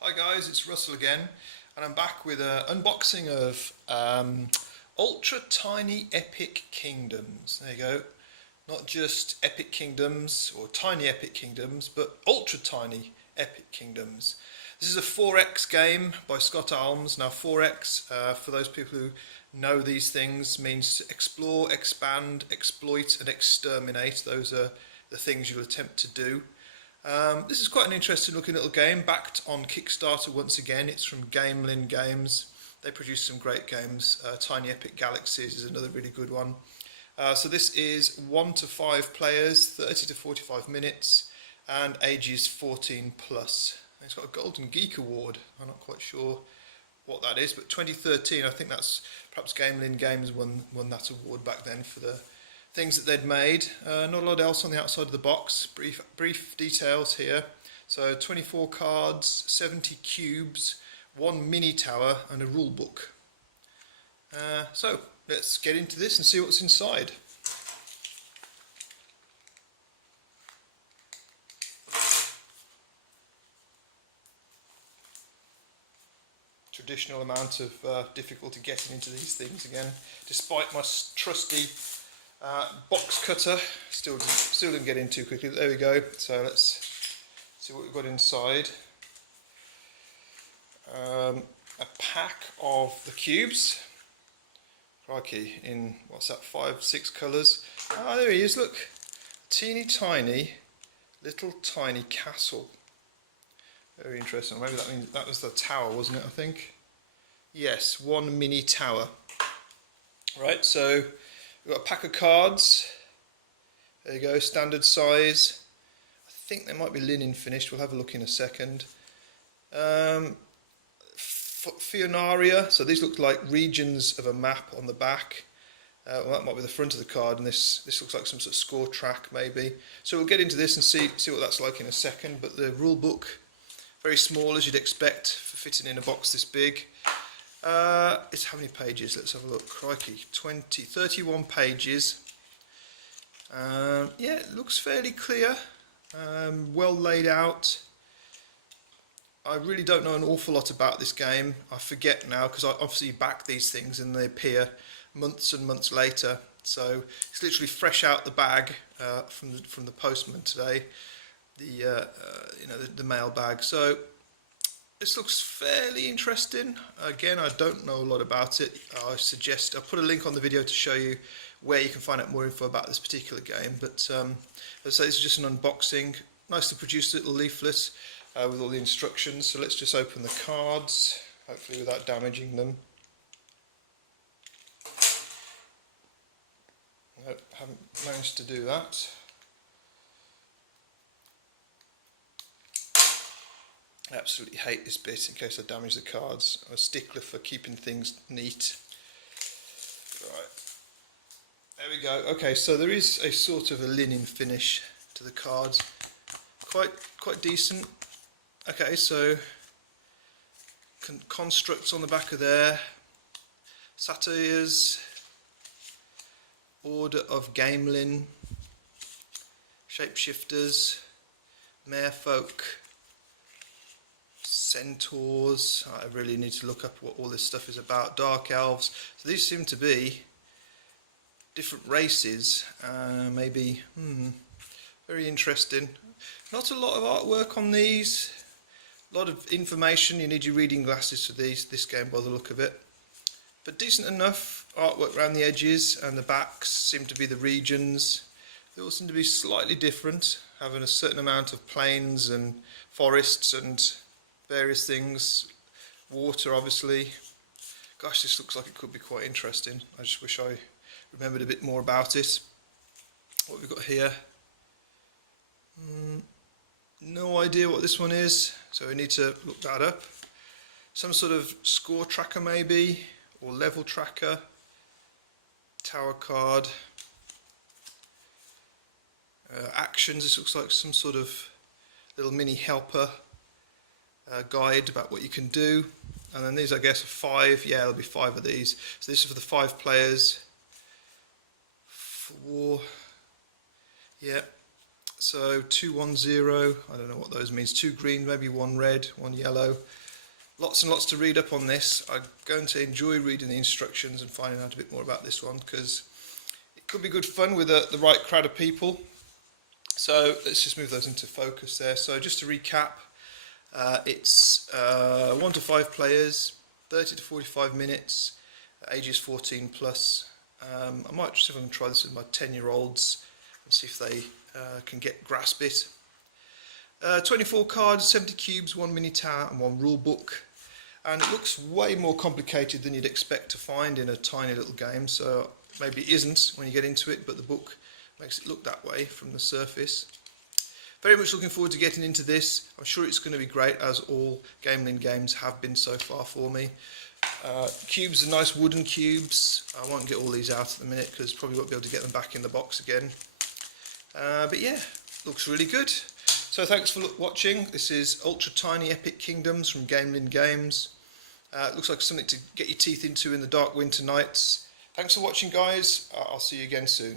Hi guys, it's Russell again, and I'm back with an unboxing of Ultra Tiny Epic Kingdoms. There you go. Not just Epic Kingdoms or Tiny Epic Kingdoms, but Ultra Tiny Epic Kingdoms. This is a 4X game by Scott Almes. Now 4X, for those people who know these things, means explore, expand, exploit and exterminate. Those are the things you'll attempt to do. This is quite an interesting looking little game, backed on Kickstarter once again. It's from Gamelyn Games. They produce some great games. Tiny Epic Galaxies is another really good one. So this is 1 to 5 players, 30 to 45 minutes, and ages 14 plus. It's got a Golden Geek Award. I'm not quite sure what that is, but 2013, I think that's perhaps Gamelyn Games won that award back then for the things that they'd made. Not a lot else on the outside of the box. Brief details here. So 24 cards, 70 cubes, 1 mini tower and a rule book. So let's get into this and see what's inside. Traditional amount of difficulty getting into these things again, despite my trusty box cutter. Still didn't get in too quickly. There we go. So let's see what we've got inside. A pack of the cubes. Crikey, in what's that, 5, 6 colours. Ah, there he is, look. Teeny tiny, little tiny castle. Very interesting. Maybe that means that was the tower, wasn't it, I think? Yes, 1 mini tower. Right, so we've got a pack of cards. There you go, standard size. I think they might be linen finished. We'll have a look in a second. Fionaria. So these look like regions of a map on the back. Well, that might be the front of the card, and this looks like some sort of score track maybe. So we'll get into this and see what that's like in a second. But the rule book, very small as you'd expect for fitting in a box this big. It's how many pages? Let's have a look. Crikey, 31 pages. Yeah, it looks fairly clear, well laid out. I really don't know an awful lot about this game. I forget now because I obviously back these things and they appear months and months later. So it's literally fresh out the bag from the postman today, the mail bag. So this looks fairly interesting. Again, I don't know a lot about it. I'll put a link on the video to show you where you can find out more info about this particular game. But as I say, this is just an unboxing. Nicely produced little leaflet with all the instructions. So let's just open the cards, hopefully without damaging them. Nope, haven't managed to do that. I absolutely hate this bit in case I damage the cards. I'm a stickler for keeping things neat. Right, there we go. Okay, so there is a sort of a linen finish to the cards. Quite decent. Okay, so constructs on the back of there. Satyrs, Order of Gamelyn, Shapeshifters, Merfolk, Centaurs. I really need to look up what all this stuff is about. Dark Elves. So these seem to be different races. Maybe very interesting. Not a lot of artwork on these. A lot of information. You need your reading glasses for this game by the look of it. But decent enough artwork around the edges, and the backs seem to be the regions. They all seem to be slightly different, having a certain amount of plains and forests and various things. Water, obviously. Gosh, this looks like it could be quite interesting. I just wish I remembered a bit more about it. What have we got here? No idea what this one is, so we need to look that up. Some sort of score tracker maybe, or level tracker. Tower card. Actions, this looks like some sort of little mini helper guide about what you can do. And then these, I guess, are 5. Yeah, there'll be 5 of these. So this is for the 5 players. 4. Yeah. So 210, I don't know what those means, 2 green, maybe 1 red, 1 yellow. Lots and lots to read up on this. I'm going to enjoy reading the instructions and finding out a bit more about this one, because it could be good fun with the right crowd of people. So let's just move those into focus there. So just to recap, it's 1 to 5 players, 30 to 45 minutes, ages 14 plus. I might see if I can try this with my 10-year-olds and see if they can grasp it. 24 cards, 70 cubes, 1 mini tower and 1 rule book. And it looks way more complicated than you'd expect to find in a tiny little game, so maybe it isn't when you get into it, but the book makes it look that way from the surface. Very much looking forward to getting into this. I'm sure it's going to be great, as all Gamelyn Games have been so far for me. Cubes are nice wooden cubes. I won't get all these out at the minute because probably won't be able to get them back in the box again. But yeah, looks really good. So thanks for watching. This is Ultra Tiny Epic Kingdoms from Gamelyn Games. It looks like something to get your teeth into in the dark winter nights. Thanks for watching, guys. I'll see you again soon.